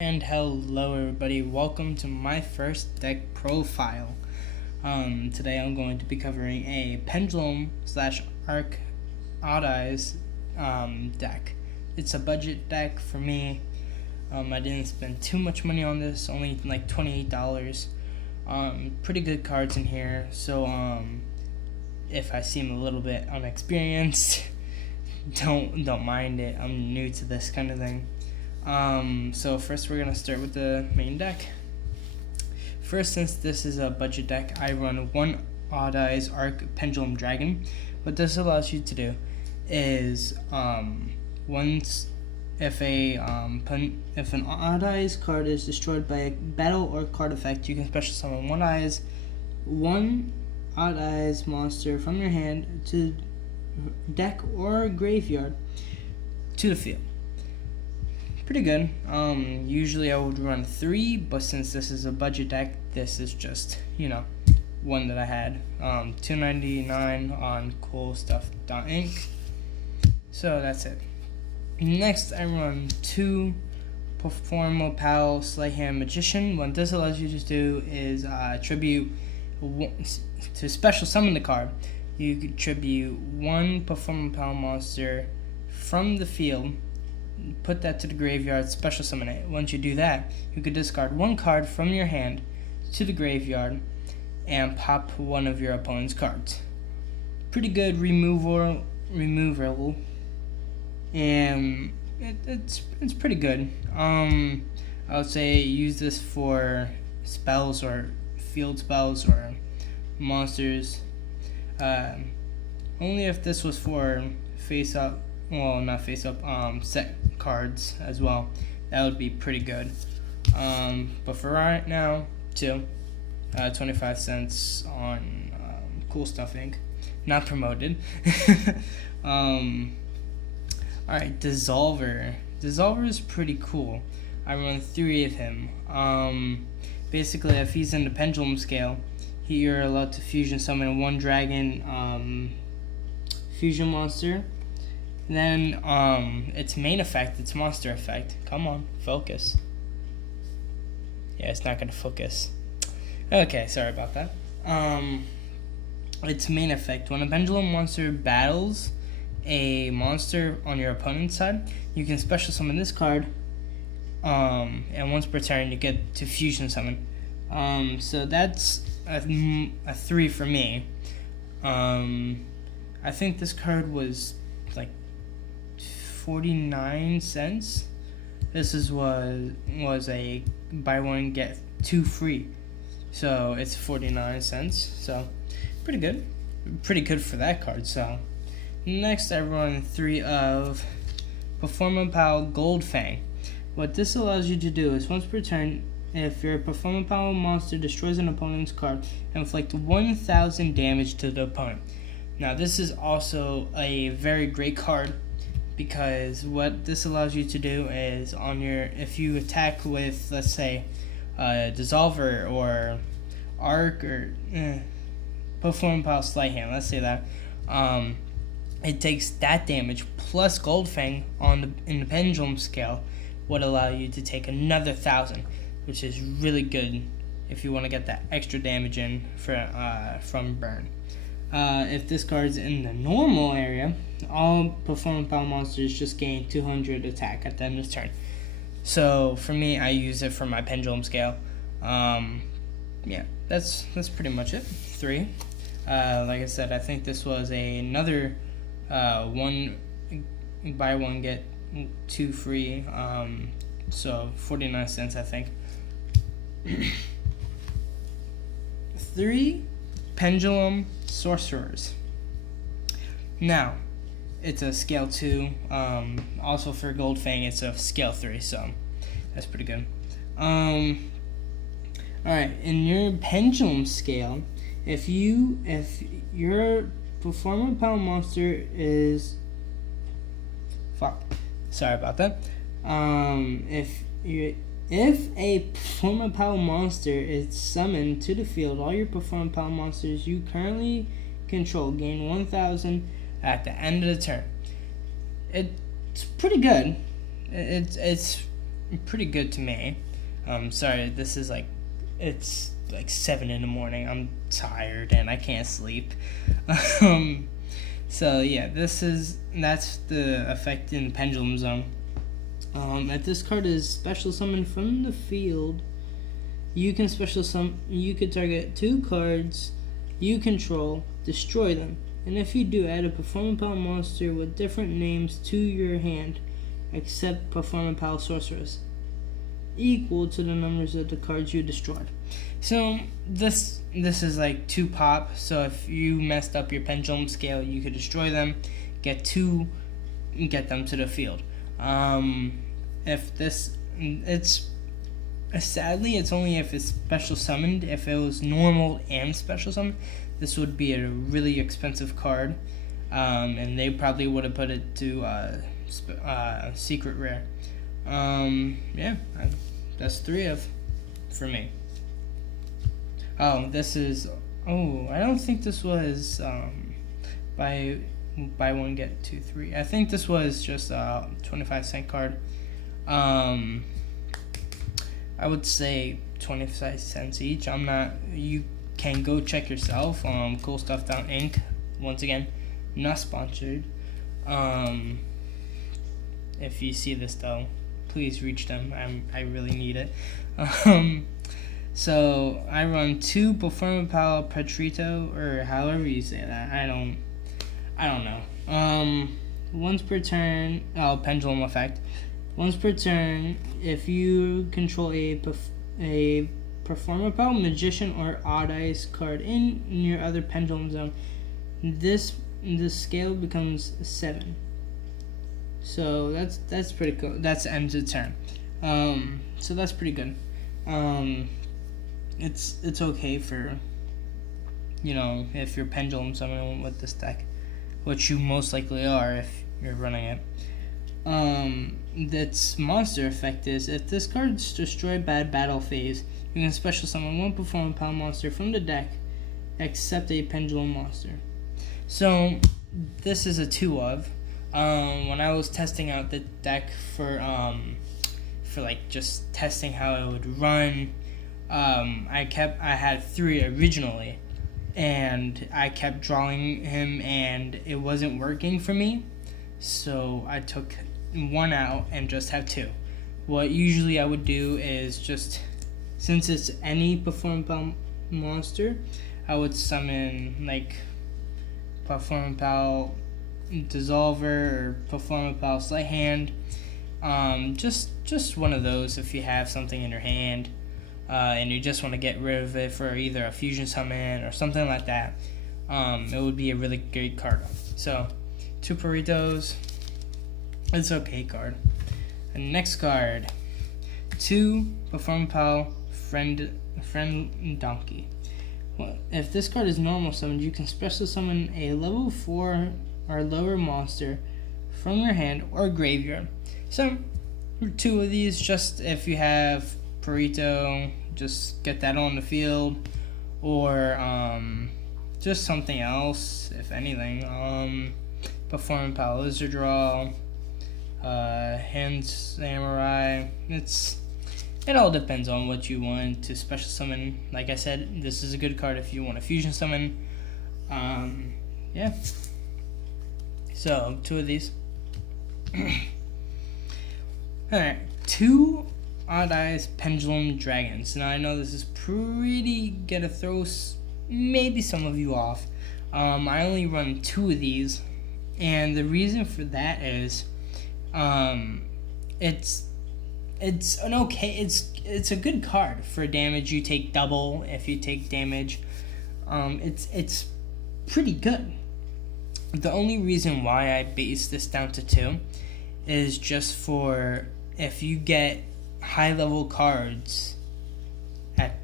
And hello everybody, welcome to my first deck profile. Today I'm going to be covering a Pendulum / Arc Odd Eyes deck. It's a budget deck for me. I didn't spend too much money on this, only like $28. Pretty good cards in here, so if I seem a little bit unexperienced, don't mind it. I'm new to this kind of thing. So first we're going to start with the main deck. First, since this is a budget deck, I run one Odd Eyes Arc Pendulum Dragon. What this allows you to do is, if an Odd Eyes card is destroyed by a battle or card effect, you can special summon one Odd Eyes monster from your hand to deck or graveyard to the field. Pretty good. Usually I would run 3, but since this is a budget deck, this is just, one that I had. $2.99 on coolstuff.inc. So that's it. Next, I run 2 performapal Sleight Hand Magician. What this allows you to do is to special summon the card. You could tribute 1 performapal monster from the field, put that to the graveyard, special summon it. Once you do that, you could discard 1 card from your hand to the graveyard and pop one of your opponent's cards. Pretty good removal, and it's pretty good. I would say use this for spells or field spells or monsters. Only if this was for set cards as well. That would be pretty good. But for right now, 25 cents on Cool Stuff Inc. Not promoted. Alright, Dissolver. Dissolver is pretty cool. I run 3 of him. Basically, if he's in the Pendulum scale, you're allowed to fusion summon 1 dragon fusion monster. Then, its main effect, its monster effect. Come on, focus. Yeah, it's not gonna focus. Okay, sorry about that. Its main effect, when a pendulum monster battles a monster on your opponent's side, you can special summon this card, and once per turn, you get to fusion summon. So that's a 3 for me. I think this card was like 49 cents. This was a buy one get 2 free, so it's 49 cents. So pretty good for that card. So next, I run 3 of Performapal Gold Fang. What this allows you to do is once per turn, if your Performapal monster destroys an opponent's card, inflict 1,000 damage to the opponent. Now this is also a very great card, because what this allows you to do is if you attack with, let's say, Dissolver or Arc or Performapal Sleight Hand, let's say that, it takes that damage plus Gold Fang in the Pendulum scale would allow you to take another 1,000, which is really good if you want to get that extra damage in from burn. If this card's in the normal area, all Performapal monsters just gain 200 attack at the end of the turn. So for me, I use it for my Pendulum scale. Yeah, that's pretty much it. 3. Like I said, I think this was another 1 buy 1 get 2 free. So 49 cents, I think. 3 Pendulum Sorcerers. Now, it's a scale 2. Also for Gold Fang, it's a scale 3, so that's pretty good. Alright, in your Pendulum scale, if your Performapal monster is sorry about that. If a Performapal monster is summoned to the field, all your Performapal monsters you currently control gain 1,000 at the end of the turn. It's pretty good. It's pretty good to me. Sorry, this is like, it's like 7 in the morning. I'm tired and I can't sleep. So yeah, that's the effect in Pendulum Zone. If this card is special summoned from the field, you can you could target 2 cards you control, destroy them, and if you do, add a performapal monster with different names to your hand, except performapal sorceress, equal to the numbers of the cards you destroyed. So this is like 2 pop. So if you messed up your pendulum scale, you could destroy them, get them to the field. Sadly, it's only if it's special summoned. If it was normal and special summoned, this would be a really expensive card, and they probably would have put it to secret rare. That's 3 for me. I don't think this was buy 1 get 2 3. I think this was just a 25-cent card. I would say 25 cents each. You can go check yourself. Cool Stuff Down Inc. Once again, not sponsored. If you see this though, please reach them. I really need it. So I run 2 performapal Petrito, or however you say that. I don't know. Once per turn. Pendulum effect. Once per turn, if you control a performapal, magician, or odd eyes card in your other pendulum zone, this scale becomes 7. So that's pretty cool. That's end of turn. So that's pretty good. It's okay for, if you're pendulum summoning with this deck, which you most likely are if you're running it. Its monster effect is, if this card's destroy bad battle phase, you can special summon 1 performapal monster from the deck, except a pendulum monster. So this is a 2 of. When I was testing out the deck for like just testing how it would run, I had 3 originally, and I kept drawing him and it wasn't working for me, so I took 1 out and just have 2. What usually I would do is just, since it's any performapal monster, I would summon like performapal dissolver or performapal sleight hand. Just one of those if you have something in your hand, and you just want to get rid of it for either a fusion summon or something like that. It would be a really great card. So 2 Burritos. It's okay card. And next card, 2 performapal friend donkey. Well, if this card is normal summoned, you can special summon a level 4 or lower monster from your hand or graveyard. So 2 of these, just if you have Burrito, just get that on the field, or just something else, if anything. Performapal Lizard Draw, Hand Samurai. It all depends on what you want to special summon. Like I said, this is a good card if you want to fusion summon. Yeah. So 2 of these. Alright, 2 Odd Eyes Pendulum Dragons. Now I know this is pretty gonna throw maybe some of you off. I only run 2 of these, and the reason for that is, it's a good card for damage. You take double if you take damage. It's pretty good. The only reason why I base this down to 2 is just for if you get high level cards at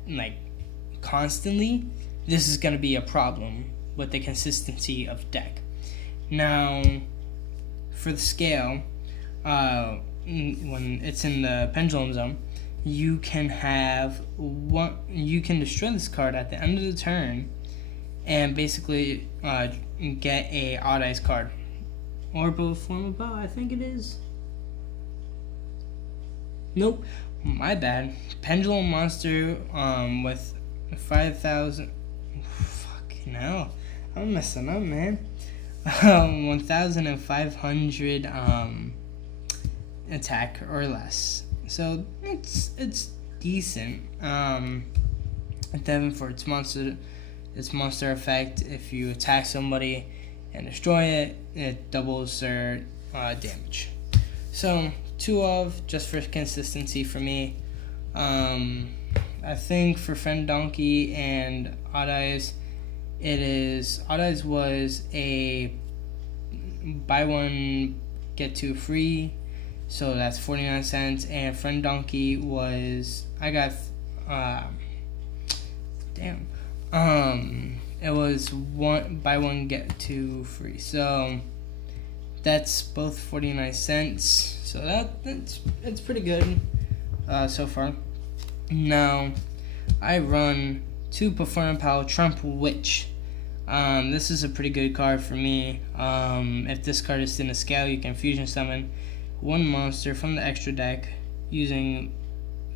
constantly, this is going to be a problem with the consistency of deck. Now, for the scale, when it's in the pendulum zone, you can destroy this card at the end of the turn and basically get a odd eyes card or performapal, I think it is. Nope, my bad. Pendulum monster with 5,000. Fuck no, I'm messing up, man. 1,500 attack or less. So it's decent. Then for its monster effect, if you attack somebody and destroy it, it doubles their damage. So 2 of, just for consistency for me. I think for Friend Donkey and Odd Eyes, Odd Eyes was a buy one get 2 free, so that's 49 cents. And Friend Donkey was, I got it was buy one get 2 free, so that's both 49 cents. So it's pretty good so far. Now I run 2 performapal Trump Witch. This is a pretty good card for me. If this card is in a scale, you can fusion summon 1 monster from the extra deck using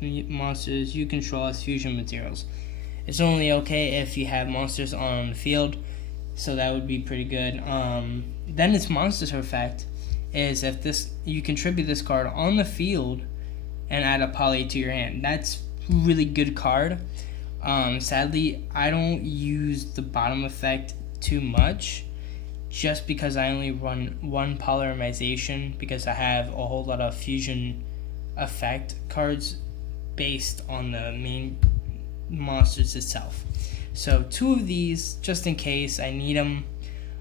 monsters you control as fusion materials. It's only okay if you have monsters on the field, so that would be pretty good. Then its monster effect is if you contribute this card on the field and add a poly to your hand. That's really good card. Sadly, I don't use the bottom effect too much, just because I only run 1 polymerization, because I have a whole lot of fusion effect cards based on the main monsters itself. So 2 of these, just in case I need them.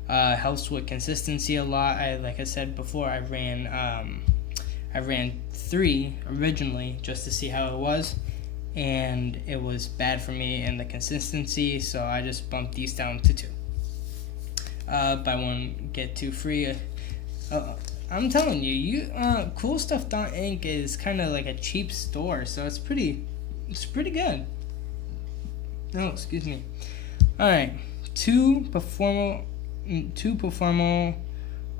Helps with consistency a lot. Like I said before, I ran 3 originally just to see how it was, and it was bad for me in the consistency, so I just bumped these down to 2. Buy one get 2 free. I'm telling you, CoolStuff.Inc. is kind of like a cheap store, so it's pretty good. Oh, excuse me. All right, 2 performal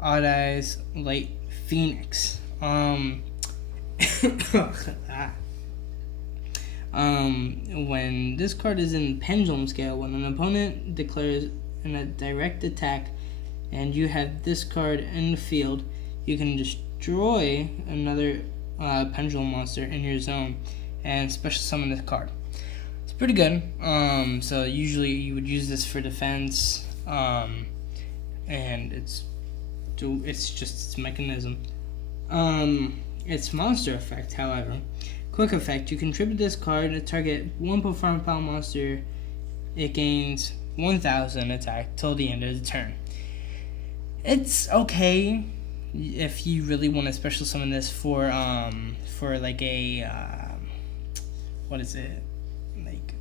Odd Eyes Light Phoenix. When this card is in pendulum scale, when an opponent declares a direct attack and you have this card in the field, you can destroy another pendulum monster in your zone and special summon this card. It's pretty good. So usually you would use this for defense, and it's just its mechanism. Its monster effect, however, quick effect, you contribute this card to target 1 performapal monster. It gains 1,000 attack till the end of the turn. It's okay if you really want to special summon this for like a what is it, like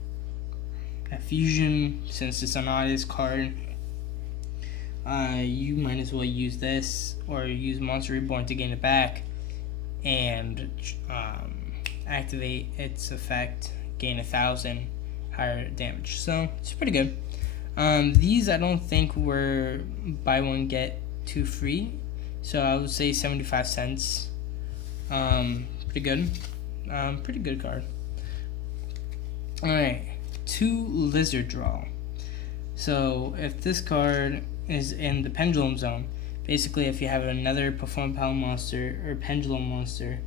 a fusion. Since it's an artist card, you might as well use this, or use Monster Reborn to gain it back and activate its effect, gain 1,000 higher damage. So it's pretty good. These I don't think were buy one get 2 free, so I would say 75 cents. Pretty good. Pretty good card. Alright, 2 Lizard Draw. So if this card is in the pendulum zone, basically if you have another performapal monster or pendulum monster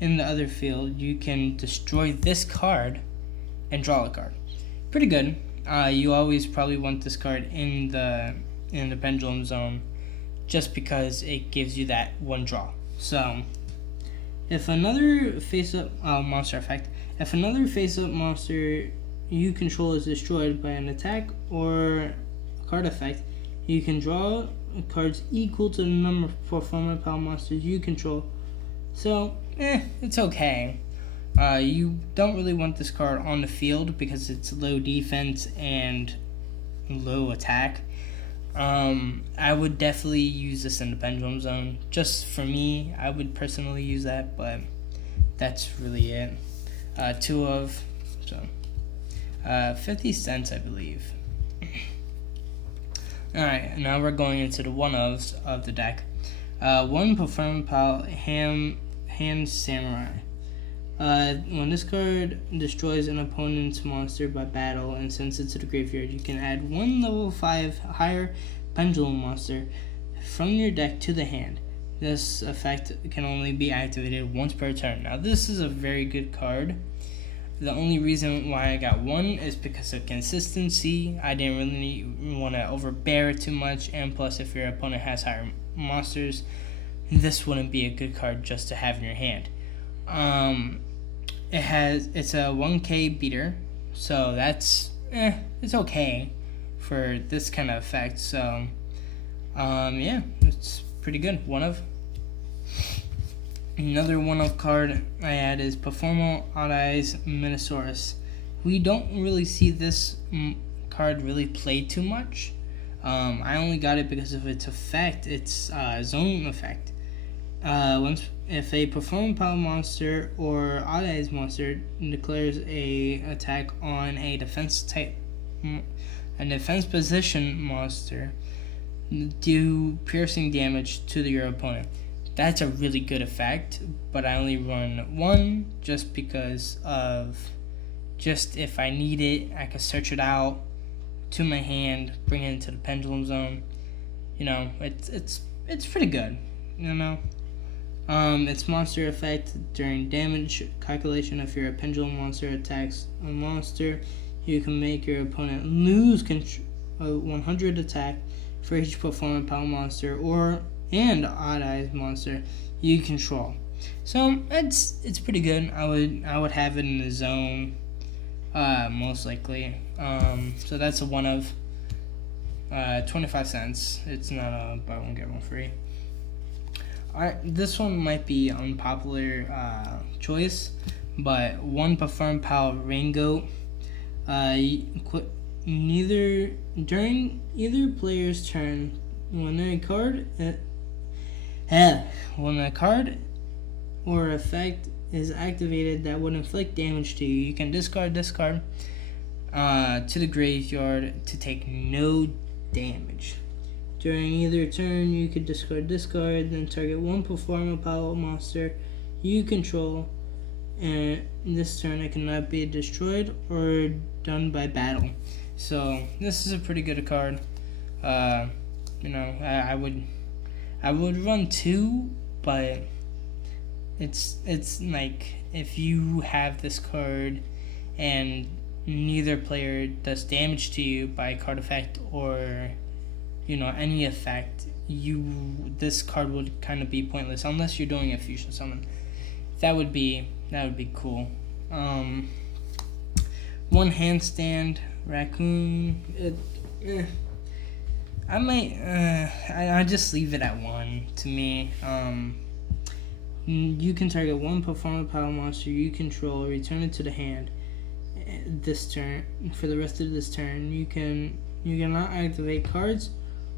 in the other field, you can destroy this card and draw a card. Pretty good. You always probably want this card in the pendulum zone, just because it gives you that 1 draw. So if another face-up monster effect, if another face-up monster you control is destroyed by an attack or a card effect, you can draw cards equal to the number of performapal monsters you control. So it's okay. You don't really want this card on the field because it's low defense and low attack. I would definitely use this in the pendulum zone. Just for me, I would personally use that, but that's really it. 2 of, so 50 cents, I believe. Alright, now we're going into the 1-ofs of the deck. 1 performapal hand samurai. When this card destroys an opponent's monster by battle and sends it to the graveyard, you can add one level 5 higher pendulum monster from your deck to the hand. This effect can only be activated once per turn. Now this is a very good card. The only reason why I got one is because of consistency. I didn't really want to overbear it too much, and plus if your opponent has higher monsters, this wouldn't be a good card just to have in your hand. It's a 1k beater, so that's it's okay for this kind of effect. So yeah, it's pretty good. Another one-of card I add is Performapal Minosaurus. We don't really see this card really played too much. I only got it because of its effect, its zone effect. If a Performapal monster or Odd Eyes monster declares a attack on a defense position monster, do piercing damage to your opponent. That's a really good effect, but I only run one just because if I need it, I can search it out to my hand, bring it into the pendulum zone. It's pretty good. Its monster effect during damage calculation. If your pendulum monster attacks a monster, you can make your opponent lose 100 attack for each Performapal monster and Odd Eyes monster you control. So it's pretty good. I would have it in the zone, most likely. So that's a one of 25 cents. It's not a buy one get one free. Alright, this one might be unpopular choice, but one Performapal Rain Goat. During either player's turn, when a card or effect is activated that would inflict damage to you, you can discard this card to the graveyard to take no damage. During either turn, you could discard this card, then target one Performapal monster you control, and this turn it cannot be destroyed or done by battle. So this is a pretty good card. I would run two, but it's like if you have this card and neither player does damage to you by card effect or any effect, this card would kind of be pointless unless you're doing a fusion summon. That would be cool. One handstand raccoon. I just leave it at one to me. You can target one Performapal monster you control, return it to the hand this turn. For the rest of this turn, you cannot activate cards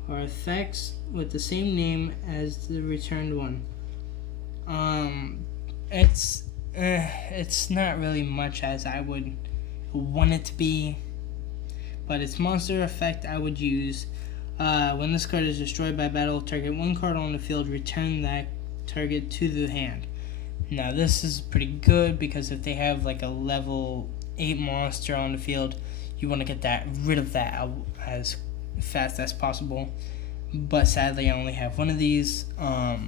or effects with the same name as the returned one. It's not really much as I would want it to be, but its monster effect I would use. When this card is destroyed by battle, target one card on the field, return that target to the hand. Now this is pretty good because if they have like a level 8 monster on the field, you want to get rid of that as fast as possible. But sadly I only have one of these. I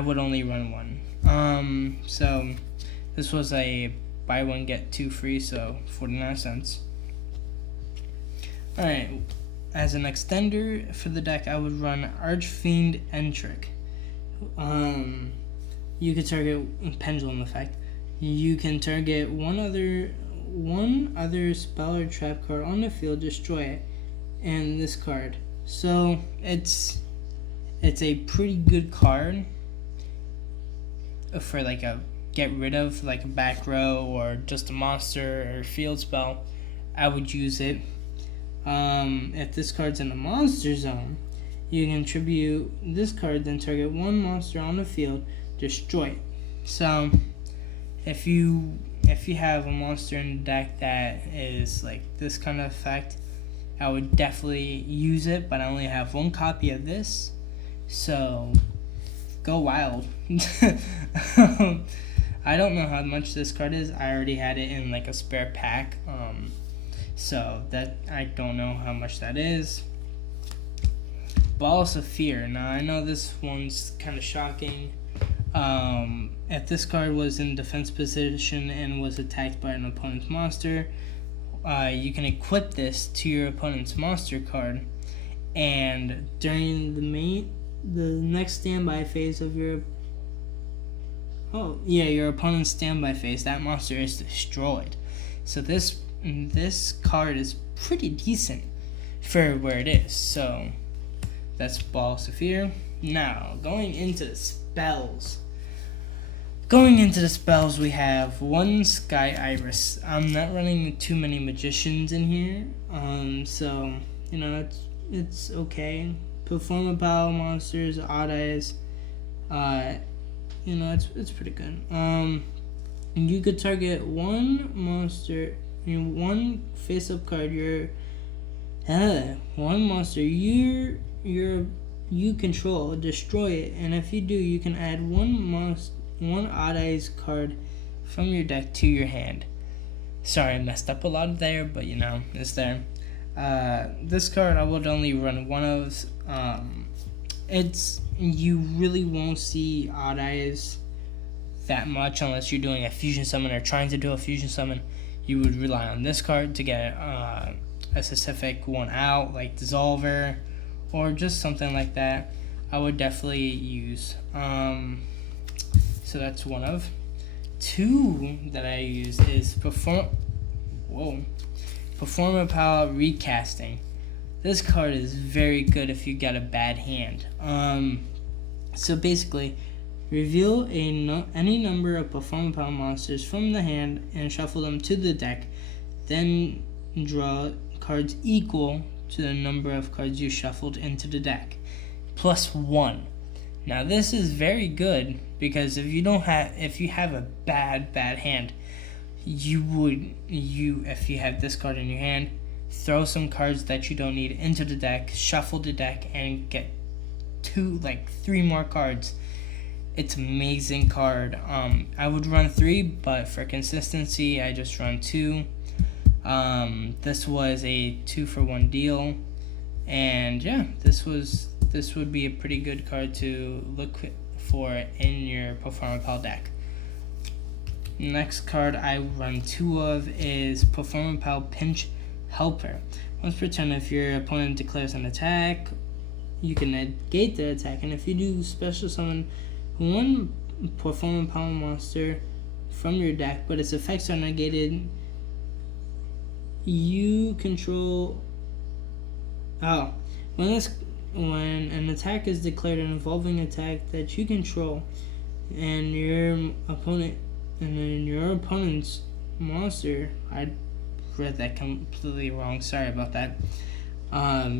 would only run one. So this was a buy one get two free, so 49 cents. Alright, as an extender for the deck, I would run Archfiend Entric. You could target Pendulum effect. You can target one other spell or trap card on the field, destroy it, and this card. So it's a pretty good card for like a get rid of, like a back row or just a monster or field spell. I would use it. If this card's in the monster zone, you can tribute this card, then target one monster on the field, destroy it. So if you have a monster in the deck that is like this kind of effect, I would definitely use it, but I only have one copy of this, so go wild. I don't know how much this card is. I already had it in like a spare pack, so that I don't know how much that is. Balls of Fear. Now I know this one's kind of shocking. If this card was in defense position and was attacked by an opponent's monster, you can equip this to your opponent's monster card, and during the next standby phase of your opponent's standby phase, that monster is destroyed. So this card is pretty decent for where it is. So that's Balls of Fear. Now going into the spells. We have one Sky Iris. I'm not running too many magicians in here, so it's okay. Performapal monsters, Odd Eyes, it's pretty good. You could target one monster, one face-up card. One monster you control, destroy it, and if you do, you can add one Odd Eyes card from your deck to your hand. Sorry, I messed up a lot there, but it's there. This card I would only run one of. You really won't see Odd Eyes that much unless you're doing a fusion summon or trying to do a fusion summon. You would rely on this card to get a specific one out, like Dissolver, or just something like that. I would definitely use. So that's one of. Two that I use is Performapal Recasting. This card is very good if you got a bad hand. So basically, reveal any number of Performapal monsters from the hand and shuffle them to the deck. Then draw cards equal to the number of cards you shuffled into the deck, +1. Now this is very good because if you have a bad hand, if you have this card in your hand, throw some cards that you don't need into the deck, shuffle the deck, and get 3 more cards. It's amazing card. I would run 3, but for consistency, I just run 2. This was a 2-for-1 deal, and yeah, this would be a pretty good card to look for in your Performapal deck. Next card I run 2 of is Performapal Pinch Helper. Once per turn, if your opponent declares an attack, you can negate the attack, and if you do special summon one Performapal monster from your deck, but its effects are negated, you control. When an attack is declared an evolving attack that you control, and your opponent's monster, I read that completely wrong. Sorry about that.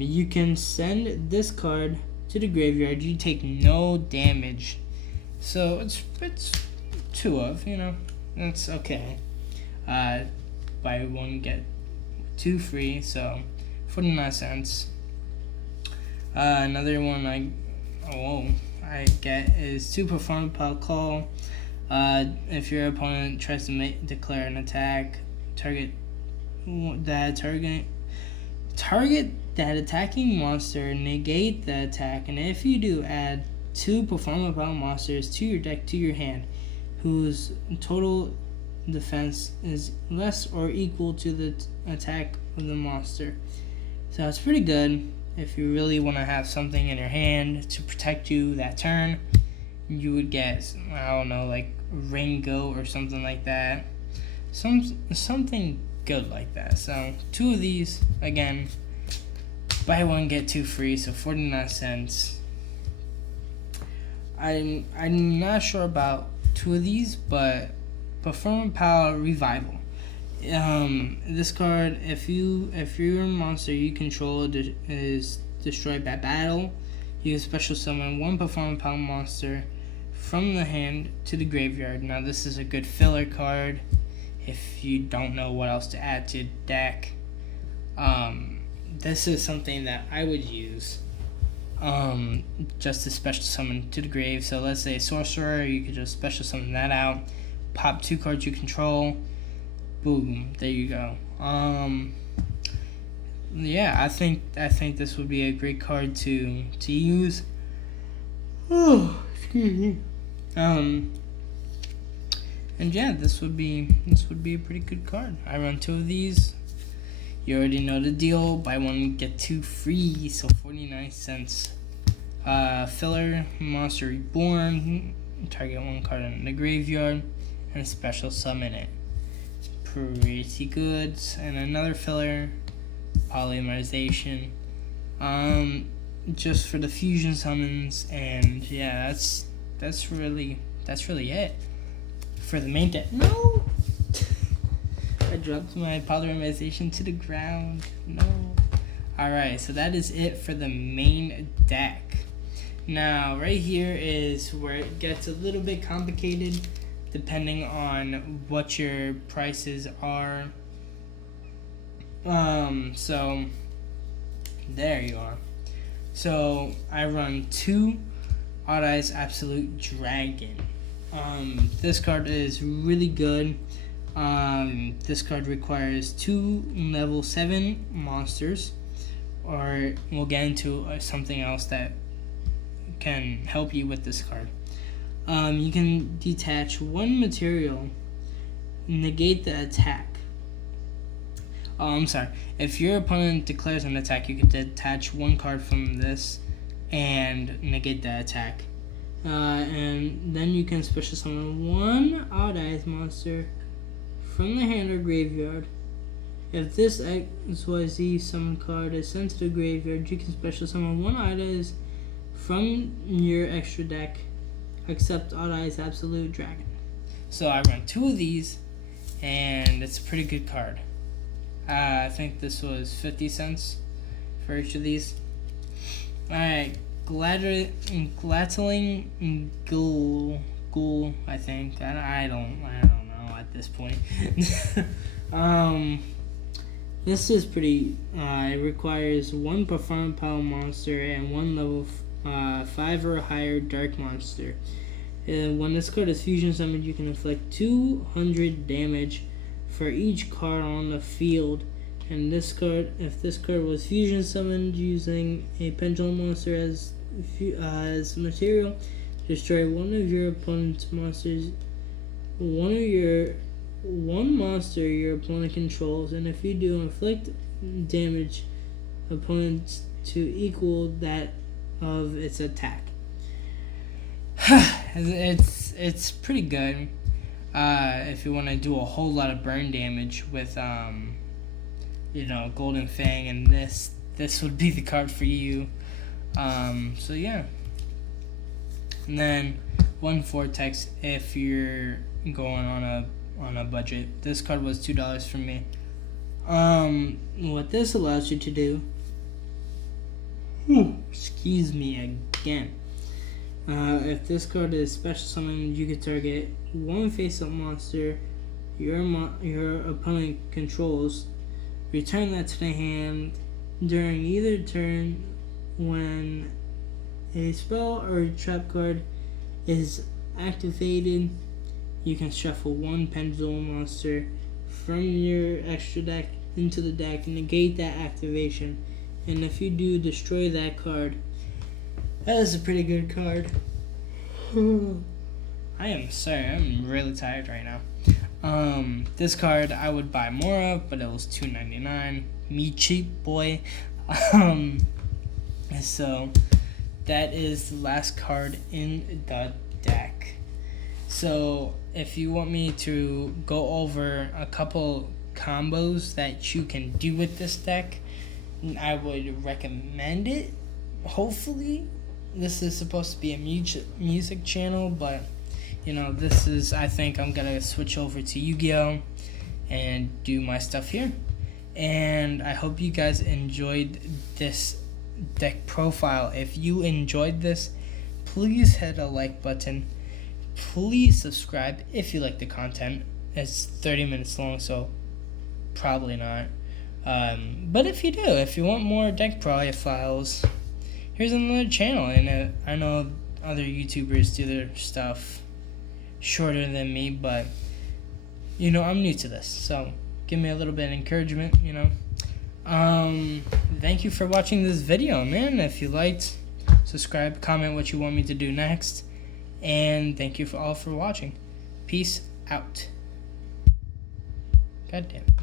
You can send this card to the graveyard. You take no damage, so it's 2 of. That's okay. Buy 1 get 2 free, so 49 cents. Another one I get is 2 Performapal Call. If your opponent tries to declare an attack, target that attacking monster, negate the attack, and if you do, add 2 Performapal monsters to your deck to your hand, whose total defense is less or equal to the attack of the monster. So it's pretty good if you really want to have something in your hand to protect you that turn. You would get, like Ringo or something like that. Something good like that. So 2 of these, again, buy 1 get 2 free, so 49 cents. I'm not sure about 2 of these, but Performapal Revival. This card, if your monster you control is destroyed by battle, you can special summon 1 Performapal monster from the hand to the graveyard. Now this is a good filler card if you don't know what else to add to your deck. This is something that I would use. just to special summon to the grave. So let's say sorcerer, you could just special summon that out, pop 2 cards you control, boom, there you go. Yeah, I think this would be a great card to use. Oh, excuse me. And yeah, this would be a pretty good card. I run 2 of these. You already know the deal. Buy 1 get 2 free, so 49 cents. Filler, Monster Reborn. Target 1 card in the graveyard and special summon it. Pretty good. And another filler, Polymerization. Just for the fusion summons, and yeah, that's really it for the main deck. No, I dropped my polymerization to the ground. No. Alright, so that is it for the main deck. Now, right here is where it gets a little bit complicated depending on what your prices are. So there you are. So I run 2 Odd Eyes Absolute Dragon. This card is really good. This card requires 2 level 7 monsters, or we'll get into something else that can help you with this card. You can detach 1 material, negate the attack. Oh, I'm sorry. If your opponent declares an attack, you can detach 1 card from this and negate the attack. And then you can special summon 1 Odd Eyes monster from the hand or graveyard. If this XYZ summon card is sent to the graveyard, you can special summon 1 Odd Eyes from your extra deck, except Odd Eyes Absolute Dragon. So I run 2 of these, and it's a pretty good card. I think this was 50 cents for each of these. Alright, Glattling Ghoul, I think. I don't know at this point. This is pretty, it requires 1 performapal monster and 1 level 5 or higher dark monster. When this card is fusion summoned, you can inflict 200 damage for each card on the field. And this card, if this card was fusion summoned using a pendulum monster as material, destroy 1 of your opponent's monsters, 1 monster your opponent controls, and if you do, inflict damage opponents to equal that of its attack. It's pretty good. If you want to do a whole lot of burn damage with Golden Fang, and this would be the card for you. So yeah. And then 1 Vortex if you're going on a budget. This card was $2 for me. What this allows you to do, excuse me again. If this card is special summoned, you can target 1 face-up monster your opponent controls. Return that to the hand during either turn. When a spell or a trap card is activated, you can shuffle 1 pendulum monster from your extra deck into the deck and negate that activation. And if you do, destroy that card. That is a pretty good card. I am sorry, I'm really tired right now. This card I would buy more of, but it was $2.99. Me cheap boy. So that is the last card in the deck. So if you want me to go over a couple combos that you can do with this deck, I would recommend it. Hopefully, this is supposed to be a music channel, but I think I'm gonna switch over to Yu-Gi-Oh and do my stuff here. And I hope you guys enjoyed this deck profile. If you enjoyed this, please hit a like button. Please subscribe if you like the content. It's 30 minutes long, so probably not. But if you do, if you want more deck profiles, here's another channel. And I know other YouTubers do their stuff shorter than me, but I'm new to this, so give me a little bit of encouragement. Thank you for watching this video, man. If you liked, subscribe, comment what you want me to do next, and thank you all for watching. Peace out. God damn it.